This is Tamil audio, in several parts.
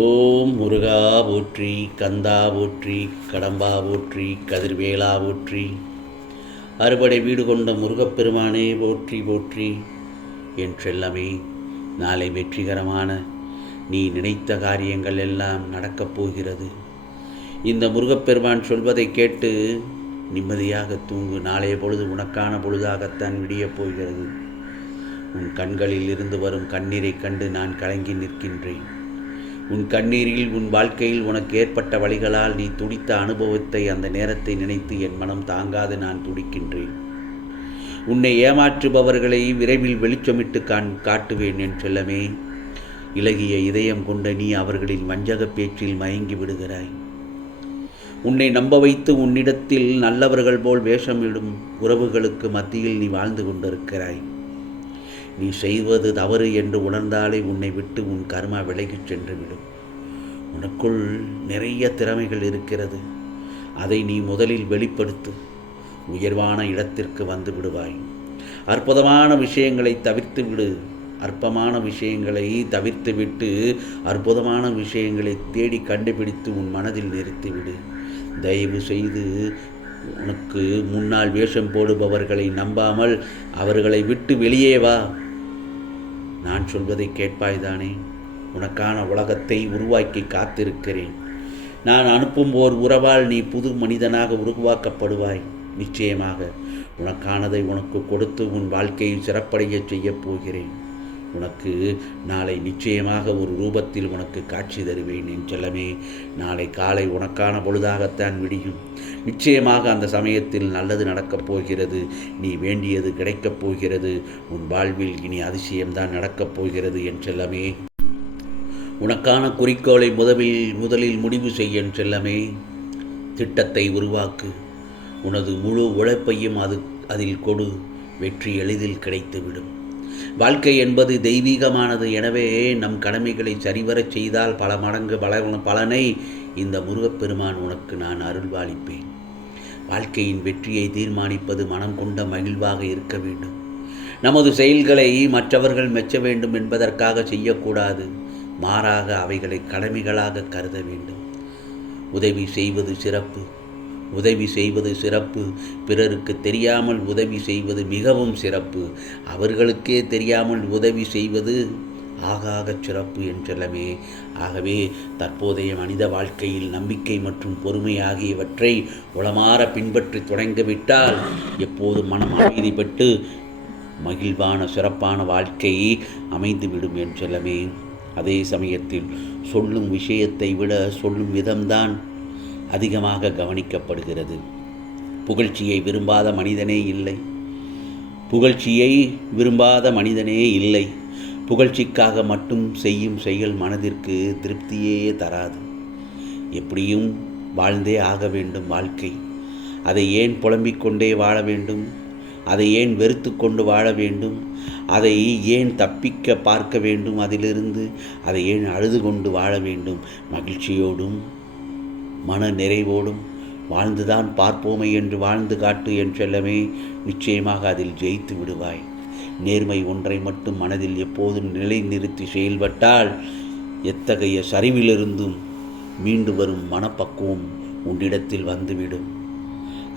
ஓம் முருகா போற்றி, கந்தா போற்றி, கடம்பா போற்றி, கதிர்வேலா போற்றி, அறுபடை வீடு கொண்ட முருகப்பெருமானே போற்றி போற்றி. என் செல்லமே, நாளை வெற்றிகரமான நீ நினைத்த காரியங்கள் எல்லாம் நடக்கப் போகிறது. இந்த முருகப்பெருமான் சொல்வதை கேட்டு நிம்மதியாக தூங்கு. நாளைய பொழுது உனக்கான பொழுதாகத்தான் விடியப் போகிறது. உன் கண்களில் இருந்து வரும் கண்ணீரை கண்டு நான் கலங்கி நிற்கின்றேன். உன் கண்ணீரில் உன் வாழ்க்கையில் உனக்கு ஏற்பட்ட வழிகளால் நீ துடித்த அனுபவத்தை, அந்த நேரத்தை நினைத்து என் மனம் தாங்காது நான் துடிக்கின்றேன். உன்னை ஏமாற்றுபவர்களை விரைவில் வெளிச்சமிட்டு காட்டுவேன் என் செல்லமே. இலகிய இதயம் கொண்ட நீ அவர்களின் வஞ்சக பேச்சில் மயங்கி விடுகிறாய். உன்னை நம்ப வைத்து உன்னிடத்தில் நல்லவர்கள் போல் வேஷமிடும் உறவுகளுக்கு மத்தியில் நீ வாழ்ந்து கொண்டிருக்கிறாய். நீ செய்வது தவறு என்று உணர்ந்தாலே உன்னை விட்டு உன் கர்மா விலகிச் சென்றுவிடும். உனக்குள் நிறைய திறமைகள் இருக்கிறது. அதை நீ முதலில் வெளிப்படுத்து. உயர்வான இடத்திற்கு வந்து விடுவாய். அற்புதமான விஷயங்களை தவிர்த்து விடு. அற்பமான விஷயங்களை தவிர்த்துவிட்டு அற்புதமான விஷயங்களை தேடி கண்டுபிடித்து உன் மனதில் நிறுத்திவிடு. தயவு செய்து உனக்கு முன்னால் வேஷம் போடுபவர்களை நம்பாமல் அவர்களை விட்டு வெளியே வா. நான் சொல்வதை கேட்பாய்தானே? உனக்கான உலகத்தை உருவாக்கி காத்திருக்கிறேன். நான் அனுப்பும் ஓர் உறவால் நீ புது மனிதனாக உருவாக்கப்படுவாய். நிச்சயமாக உனக்கானதை உனக்கு கொடுத்து உன் வாழ்க்கையை சிறப்படைய செய்யப் போகிறேன். உனக்கு நாளை நிச்சயமாக ஒரு ரூபத்தில் உனக்கு காட்சி தருவேன் என் செல்லமே. நாளை காலை உனக்கான பொழுதாகத்தான் விடியும். நிச்சயமாக அந்த சமயத்தில் நல்லது நடக்கப் போகிறது. நீ வேண்டியது கிடைக்கப் போகிறது. உன் வாழ்வில் இனி அதிசயம்தான் நடக்கப் போகிறது என் செல்லமே. உனக்கான குறிக்கோளை முதலில் முடிவு செய்ய என் செல்லமே. திட்டத்தை உருவாக்கு. உனது முழு உழைப்பையும் அதில் கொடு. வெற்றி எளிதில் கிடைத்துவிடும். வாழ்க்கை என்பது தெய்வீகமானது. எனவே நம் கடமைகளை சரிவரச் செய்தால் பல மடங்கு பலனை இந்த முருகப்பெருமான் உனக்கு நான் அருள்பாலிப்பேன். வாழ்க்கையின் வெற்றியை தீர்மானிப்பது மனம் கொண்ட மகிழ்வாக இருக்க வேண்டும். நமது செயல்களை மற்றவர்கள் மெச்ச வேண்டும் என்பதற்காக செய்யக்கூடாது. மாறாக அவைகளை கடமைகளாக கருத வேண்டும். உதவி செய்வது சிறப்பு. உதவி செய்வது சிறப்பு. பிறருக்கு தெரியாமல் உதவி செய்வது மிகவும் சிறப்பு. அவர்களுக்கே தெரியாமல் உதவி செய்வது ஆகாகச் சிறப்பு என் செல்லமே. ஆகவே தற்போதைய மனித வாழ்க்கையில் நம்பிக்கை மற்றும் பொறுமை ஆகியவற்றை உளமாற பின்பற்றி தொடங்கிவிட்டால் எப்போதும் மனம் அமைதி பெற்று மகிழ்வான சிறப்பான வாழ்க்கை அமைந்துவிடும் என் செல்லமே. அதே சமயத்தில் சொல்லும் விஷயத்தை விட சொல்லும் விதம்தான் அதிகமாக கவனிக்கப்படுகிறது. புகழ்ச்சியை விரும்பாத மனிதனே இல்லை. புகழ்ச்சிக்காக மட்டும் செய்யும் செயல் மனதிற்கு திருப்தியே தராது. எப்படியும் வாழ்ந்தே ஆக வேண்டும் வாழ்க்கை. அதை ஏன் புலம்பிக் கொண்டே வாழ வேண்டும்? அதை ஏன் வெறுத்து கொண்டு வாழ வேண்டும்? அதை ஏன் தப்பிக்க பார்க்க வேண்டும்? அதிலிருந்து அதை ஏன் அழுது கொண்டு வாழ வேண்டும்? மகிழ்ச்சியோடும் மன நிறைவோடும் வாழ்ந்துதான் பார்ப்போமே என்று வாழ்ந்து காட்டு என் செல்லமே. நிச்சயமாக அதில் ஜெயித்து விடுவாய். நேர்மை ஒன்றை மட்டும் மனதில் எப்போதும் நிலைநிறுத்தி செயல்பட்டால் எத்தகைய சரிவிலிருந்தும் மீண்டு வரும் மனப்பக்குவம் உன்னிடத்தில் வந்துவிடும்.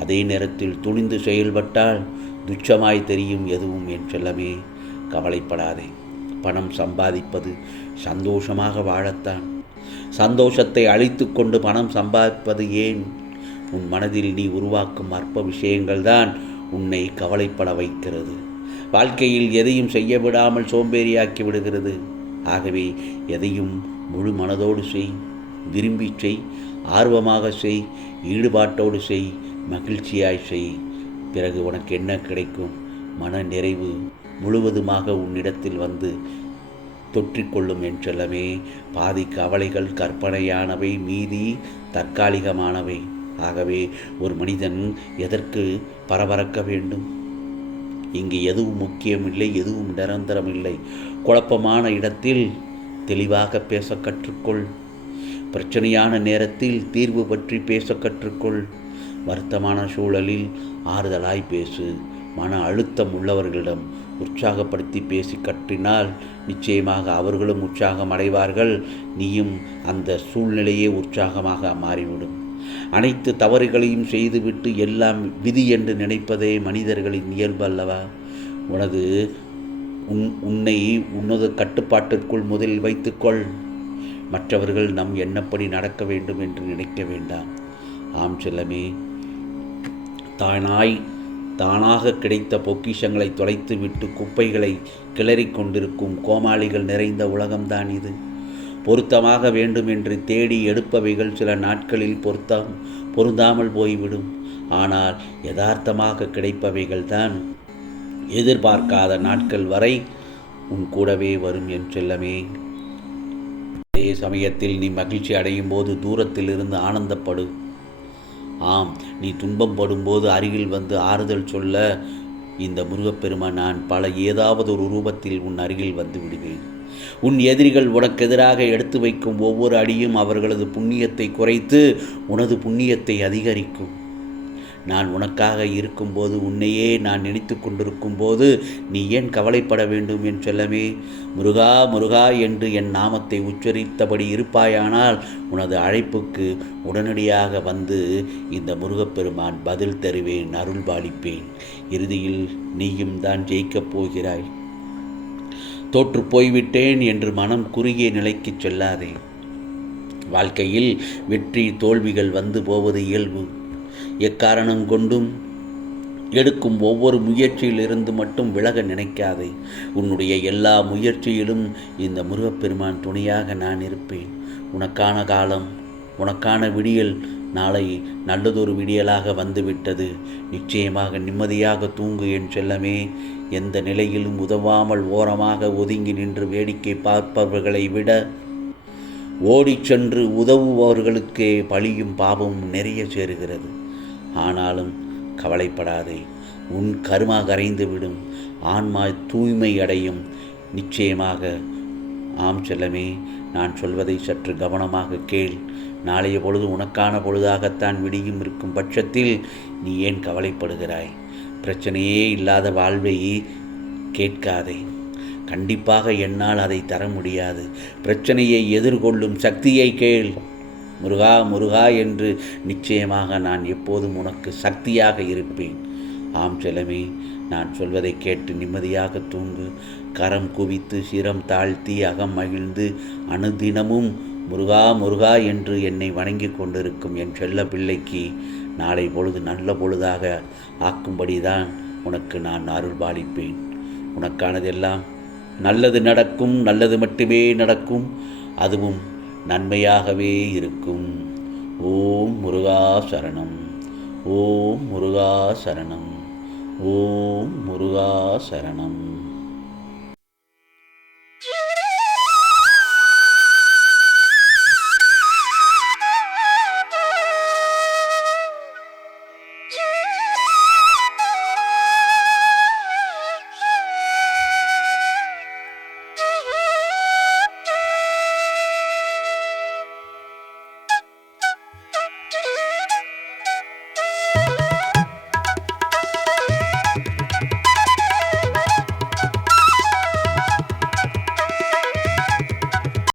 அதே நேரத்தில் துணிந்து செயல்பட்டால் துச்சமாய் தெரியும் எதுவும் என் செல்லமே. கவலைப்படாதே. பணம் சம்பாதிப்பது சந்தோஷமாக வாழத்தான். சந்தோஷத்தை அழித்து கொண்டு பணம் சம்பாதிப்பது ஏன்? உன் மனதில் நீ உருவாக்கும் அற்ப விஷயங்கள்தான் உன்னை கவலைப்பட வைக்கிறது. வாழ்க்கையில் எதையும் செய்ய விடாமல் சோம்பேறியாக்கி விடுகிறது. ஆகவே எதையும் முழு மனதோடு செய். விரும்பி செய். ஆர்வமாக செய். ஈடுபாட்டோடு செய். மகிழ்ச்சியாய் செய். பிறகு உனக்கு என்ன கிடைக்கும்? மன நிறைவு முழுவதுமாக உன்னிடத்தில் வந்து தொற்றிக்கொள்ளும் என் செல்லமே. பாதி கவலைகள் கற்பனையானவை, மீதி தற்காலிகமானவை. ஆகவே ஒரு மனிதன் எதற்கு பரபரக்க வேண்டும்? இங்கு எதுவும் முக்கியமில்லை, எதுவும் நிரந்தரமில்லை. குழப்பமான இடத்தில் தெளிவாக பேச கற்றுக்கொள். பிரச்சனையான நேரத்தில் தீர்வு பற்றி பேச கற்றுக்கொள். வருத்தமான சூழலில் ஆறுதலாய் பேசு. மன அழுத்தம் உள்ளவர்களிடம் உற்சாகப்படுத்தி பேசி கற்றினால் நிச்சயமாக அவர்களும் உற்சாகம் அடைவார்கள். நீயும் அந்த சூழ்நிலையே உற்சாகமாக மாறிவிடும். அனைத்து தவறுகளையும் செய்துவிட்டு எல்லாம் விதி என்று நினைப்பதே மனிதர்களின் இயல்பு அல்லவா? உன்னை உன்னது கட்டுப்பாட்டிற்குள் முதலில் வைத்துக்கொள். மற்றவர்கள் நம் எண்ணப்படி நடக்க வேண்டும் என்று நினைக்க வேண்டாம். ஆம் செல்லமே, தானாக கிடைத்த பொக்கிஷங்களை தொலைத்துவிட்டு குப்பைகளை கிளறி கொண்டிருக்கும் கோமாளிகள் நிறைந்த உலகம்தான் இது. பொருத்தமாக வேண்டும் என்று தேடி எடுப்பவைகள் சில நாட்களில் பொருந்தாமல் போய்விடும். ஆனால் யதார்த்தமாக கிடைப்பவைகள் தான் எதிர்பார்க்காத நாட்கள் வரை உன் கூடவே வரும் என் செல்லமே. அதே சமயத்தில் நீ மகிழ்ச்சி அடையும் போது தூரத்தில் இருந்து ஆனந்தப்படு. ஆம், நீ துன்பம் படும்போது அருகில் வந்து ஆறுதல் சொல்ல இந்த முருகப்பெருமான் நான் ஏதாவது ஒரு ரூபத்தில் உன் அருகில் வந்து விடுவேன். உன் எதிரிகள் உனக்கெதிராக எடுத்து வைக்கும் ஒவ்வொரு அடியும் அவர்களது புண்ணியத்தை குறைத்து உனது புண்ணியத்தை அதிகரிக்கும். நான் உனக்காக இருக்கும்போது, உன்னையே நான் நினைத்து கொண்டிருக்கும் போது நீ ஏன் கவலைப்பட வேண்டும் என் செல்லமே? முருகா முருகா என்று என் நாமத்தை உச்சரித்தபடி இருப்பாயானால் உனது அழைப்புக்கு உடனடியாக வந்து இந்த முருகப்பெருமான் பதில் தருவேன், அருள் பாலிப்பேன். இறுதியில் நீயும் தான் ஜெயிக்கப் போகிறாய். தோற்று போய்விட்டேன் என்று மனம் குறுகிய நிலைக்கு செல்லாதே. வாழ்க்கையில் வெற்றி தோல்விகள் வந்து போவது இயல்பு. எக்காரணம் கொண்டும் எடுக்கும் ஒவ்வொரு முயற்சியிலிருந்து மட்டும் விலக நினைக்காதே. உன்னுடைய எல்லா முயற்சியிலும் இந்த முருகப்பெருமான் துணையாக நான் இருப்பேன். உனக்கான காலம், உனக்கான விடியல் நாளை நல்லதொரு விடியலாக வந்துவிட்டது. நிச்சயமாக நிம்மதியாக தூங்கு என் செல்லமே. எந்த நிலையிலும் உதவாமல் ஓரமாக ஒதுங்கி நின்று வேடிக்கை பார்ப்பவர்களை விட ஓடிச் சென்று உதவுபவர்களுக்கே பழியும் பாவமும் நிறைய சேருகிறது. ஆனாலும் கவலைப்படாதே, உன் கர்மா கரைந்துவிடும், ஆன்மா தூய்மை அடையும் நிச்சயமாக. ஆம் செல்லமே, நான் சொல்வதை சற்று கவனமாக கேள். நாளைய பொழுது உனக்கான பொழுதாகத்தான் விடியும் இருக்கும் பட்சத்தில் நீ ஏன் கவலைப்படுகிறாய்? பிரச்சனையே இல்லாத வாழ்வை கேட்காதே. கண்டிப்பாக என்னால் அதை தர முடியாது. பிரச்சனையை எதிர்கொள்ளும் சக்தியை கேள். முருகா முருகா என்று நிச்சயமாக நான் எப்போதும் உனக்கு சக்தியாக இருப்பேன். ஆம் செல்லமே, நான் சொல்வதை கேட்டு நிம்மதியாக தூங்கு. கரம் குவித்து சிரம் தாழ்த்தி அகம் மகிழ்ந்து அனுதினமும் முருகா முருகா என்று என்னை வணங்கி கொண்டிருக்கும் என் செல்ல பிள்ளைக்கு நாளை பொழுது நல்ல பொழுதாக ஆக்கும்படிதான் உனக்கு நான் அருள் பாலிப்பேன். உனக்கானதெல்லாம் நல்லது நடக்கும், நல்லது மட்டுமே நடக்கும், அதுவும் நன்மையாகவே இருக்கும். ஓம் முருகா சரணம், ஓம் முருகா சரணம், ஓம் முருகா சரணம்.